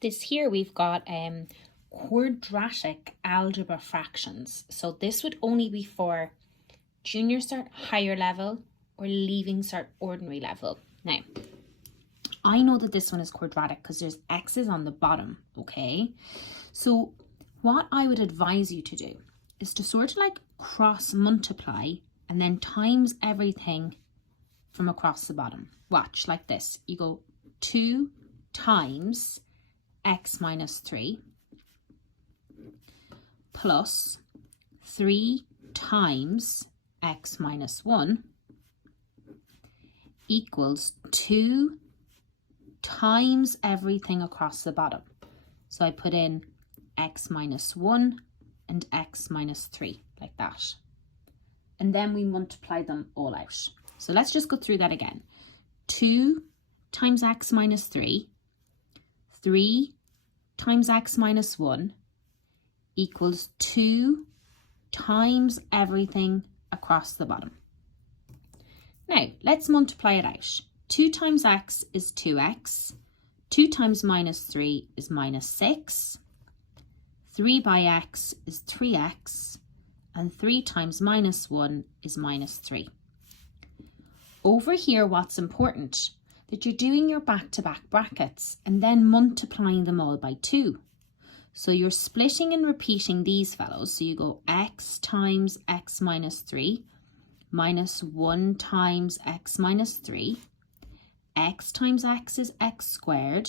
This here we've got quadratic algebra fractions. So this would only be for junior cert higher level or leaving cert ordinary level. Now, I know that this one is quadratic because there's x's on the bottom, okay? So what I would advise you to do is to sort of like cross multiply and then times everything from across the bottom. Watch, like this. You go 2 times x minus 3 plus 3 times x minus 1 equals 2 times everything across the bottom. So I put in x minus 1 and x minus 3, like that. And then we multiply them all out. So let's just go through that again. 2 times x minus 3, 3 times x minus 1 equals 2 times everything across the bottom. Now, let's multiply it out. 2 times x is 2x. 2 times minus 3 is minus 6. 3 by x is 3x. And 3 times minus 1 is minus 3. Over here, what's important? That you're doing your back-to-back brackets and then multiplying them all by 2. So you're splitting and repeating these fellows. So you go x times x minus 3 minus 1 times x minus 3. X times x is x squared.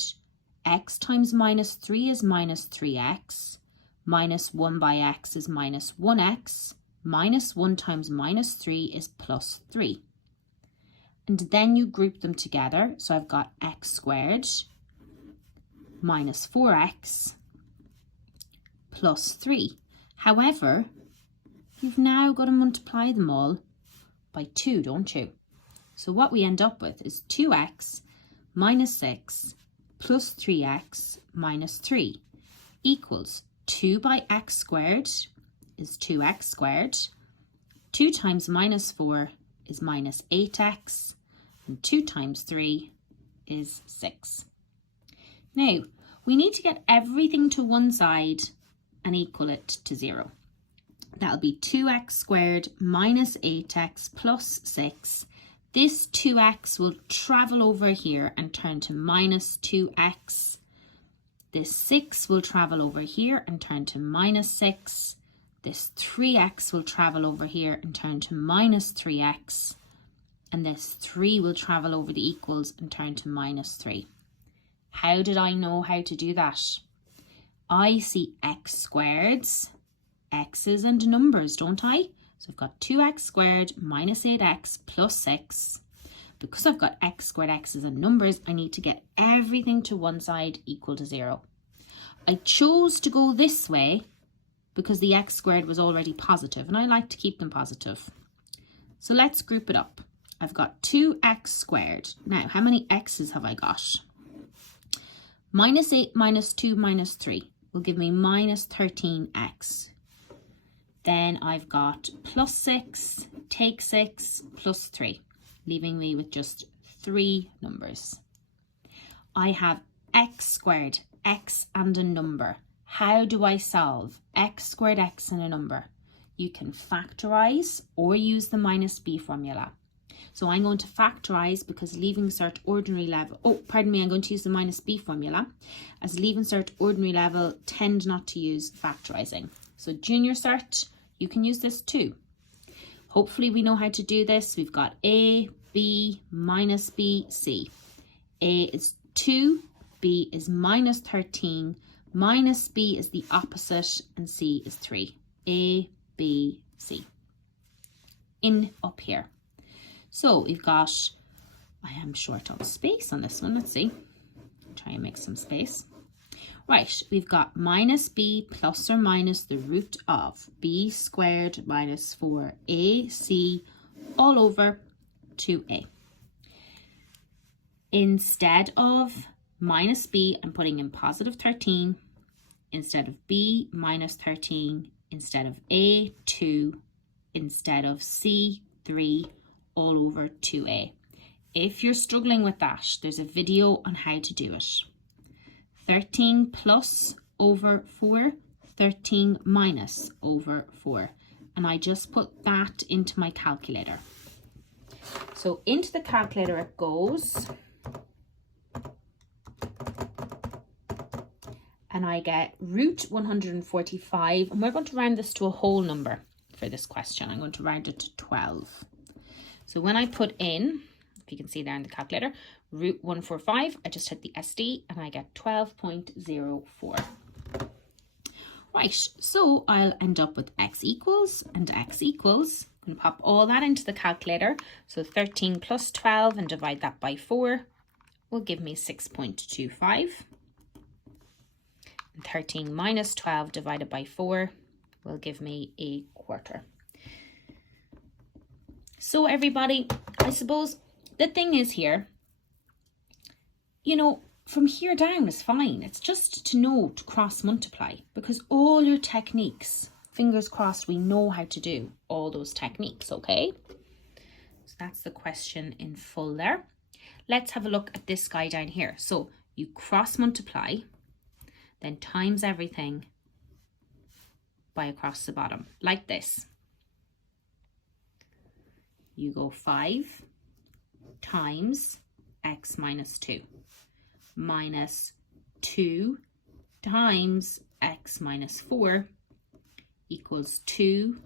X times minus 3 is minus 3x. Minus 1 by x is minus 1x. Minus 1 times minus 3 is plus 3. And then you group them together. So I've got x squared minus 4x plus 3. However, you've now got to multiply them all by 2, don't you? So what we end up with is 2x minus 6 plus 3x minus 3 equals 2 by x squared is 2x squared. 2 times minus 4 is minus 8x. And 2 times 3 is 6. Now, we need to get everything to one side and equal it to 0. That'll be 2x squared minus 8x plus 6. This 2x will travel over here and turn to minus 2x. This 6 will travel over here and turn to minus 6. This 3x will travel over here and turn to minus 3x. And this 3 will travel over the equals and turn to minus 3. How did I know how to do that? I see x squareds, x's and numbers, don't I? So I've got 2x squared minus 8x plus 6. Because I've got x squared, x's and numbers, I need to get everything to one side equal to 0. I chose to go this way because the x squared was already positive and I like to keep them positive. So let's group it up. I've got 2x squared. Now, how many x's have I got? Minus 8 minus 2 minus 3 will give me minus 13x. Then I've got plus 6, take 6, plus 3, leaving me with just 3 numbers. I have x squared, x and a number. How do I solve x squared, x and a number? You can factorize or use the minus b formula. So I'm going to factorize because leaving cert ordinary level, I'm going to use the minus b formula, as leaving cert ordinary level tend not to use factorizing. So junior cert, you can use this too. Hopefully we know how to do this. We've got a, b, minus b, c. A is 2, b is minus 13, minus b is the opposite, and c is 3. A, b, c. In up here. So we've got, I am short on space on this one. Let's see. Try and make some space. Right, we've got minus b plus or minus the root of b squared minus 4ac all over 2a. Instead of minus b, I'm putting in positive 13. Instead of b, minus 13. Instead of a, 2. Instead of c, 3. All over 2a. If you're struggling with that, there's a video on how to do it. 13 plus over 4, 13 minus over 4. And I just put that into my calculator. So into the calculator it goes. And I get root 145. And we're going to round this to a whole number for this question. I'm going to round it to 12. So when I put in, if you can see there in the calculator, root 145, I just hit the SD and I get 12.04. Right, so I'll end up with x equals and x equals. I'm going to pop all that into the calculator. So 13 plus 12 and divide that by 4 will give me 6.25. And 13 minus 12 divided by 4 will give me a quarter. So everybody, I suppose the thing is here, you know, from here down is fine. It's just to know to cross multiply, because all your techniques, fingers crossed, we know how to do all those techniques, okay? So that's the question in full there. Let's have a look at this guy down here. So you cross multiply, then times everything by across the bottom, like this. You go 5 times x minus 2 minus 2 times x minus 4 equals 2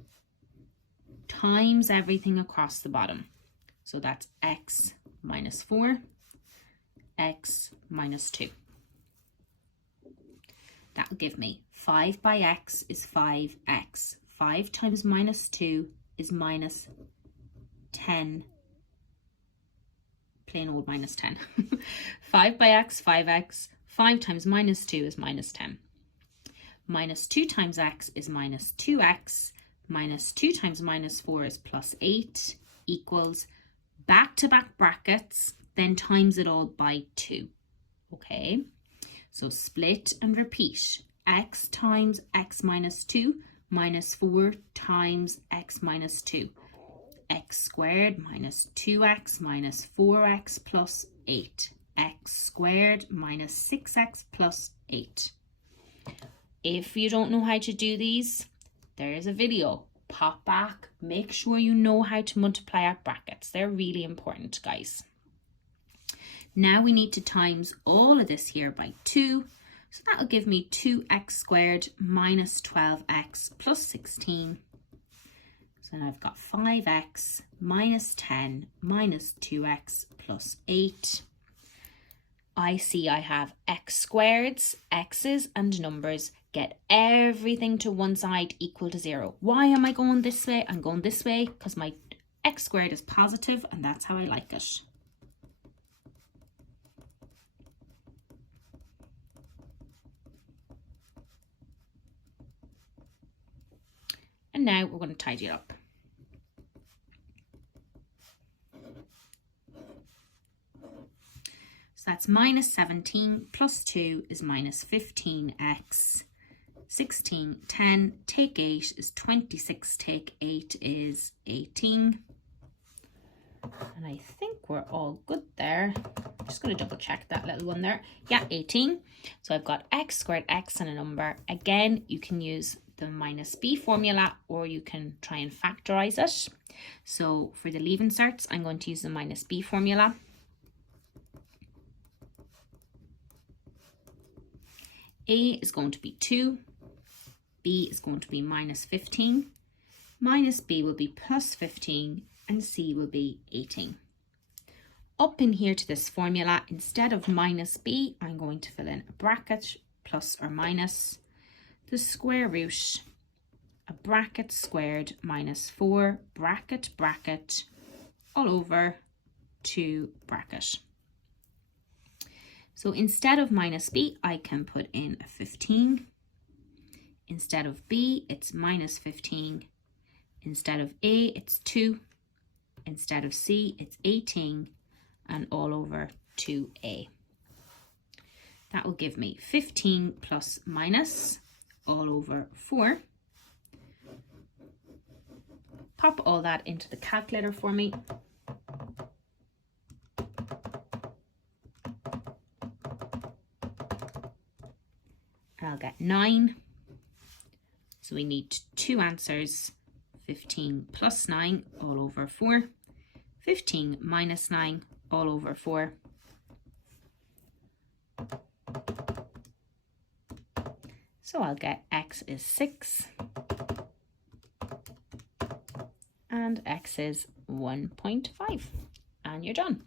times everything across the bottom. So that's x minus 4, x minus 2. That will give me 5 by x is 5x. 5 times minus 2 is minus 10. Plain old minus 10. 5 by x, 5x. 5 times minus 2 is minus 10. Minus 2 times x is minus 2x. Minus 2 times minus 4 is plus 8 equals back-to-back brackets, then times it all by 2. Okay, so split and repeat. X times x minus 2 minus 4 times x minus 2. X squared minus 2x minus 4x plus 8. X squared minus 6x plus 8. If you don't know how to do these, there is a video. Pop back. Make sure you know how to multiply out brackets. They're really important, guys. Now we need to times all of this here by 2. So that will give me 2x squared minus 12x plus 16. So now I've got 5x minus 10 minus 2x plus 8. I see I have x squareds, x's and numbers. Get everything to one side equal to 0. Why am I going this way? I'm going this way because my x squared is positive and that's how I like it. And now we're going to tidy it up. So that's minus 17 plus 2 is minus 15x. 16, 10, take 8 is 26, take 8 is 18. And I think we're all good there. I'm just going to double check that little one there. Yeah, 18. So I've got x squared, x and a number. Again, you can use the minus b formula or you can try and factorize it. So for the leaving certs, I'm going to use the minus b formula. A is going to be 2. B is going to be minus 15. Minus b will be plus 15. And c will be 18. Up in here to this formula, instead of minus b, I'm going to fill in a bracket, plus or minus, the square root, a bracket squared minus 4, bracket, bracket, all over 2 bracket. So instead of minus b, I can put in a 15. Instead of b, it's minus 15. Instead of a, it's 2. Instead of c, it's 18. And all over 2a. That will give me 15 plus minus all over 4. Pop all that into the calculator for me. and I'll get 9. So we need two answers, 15 plus 9 all over 4, 15 minus 9 all over 4. So I'll get x is 6 and x is 1.5, and you're done.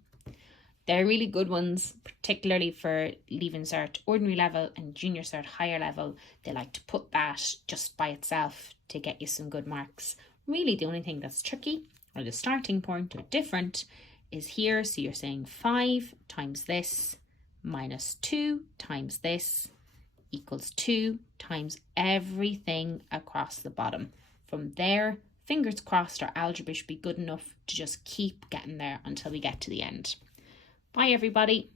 They're really good ones, particularly for Leaving Cert ordinary level and Junior Cert higher level. They like to put that just by itself to get you some good marks. Really the only thing that's tricky, or the starting point or different, is here. So you're saying 5 times this minus 2 times this equals 2 times everything across the bottom. From there, fingers crossed, our algebra should be good enough to just keep getting there until we get to the end. Bye everybody.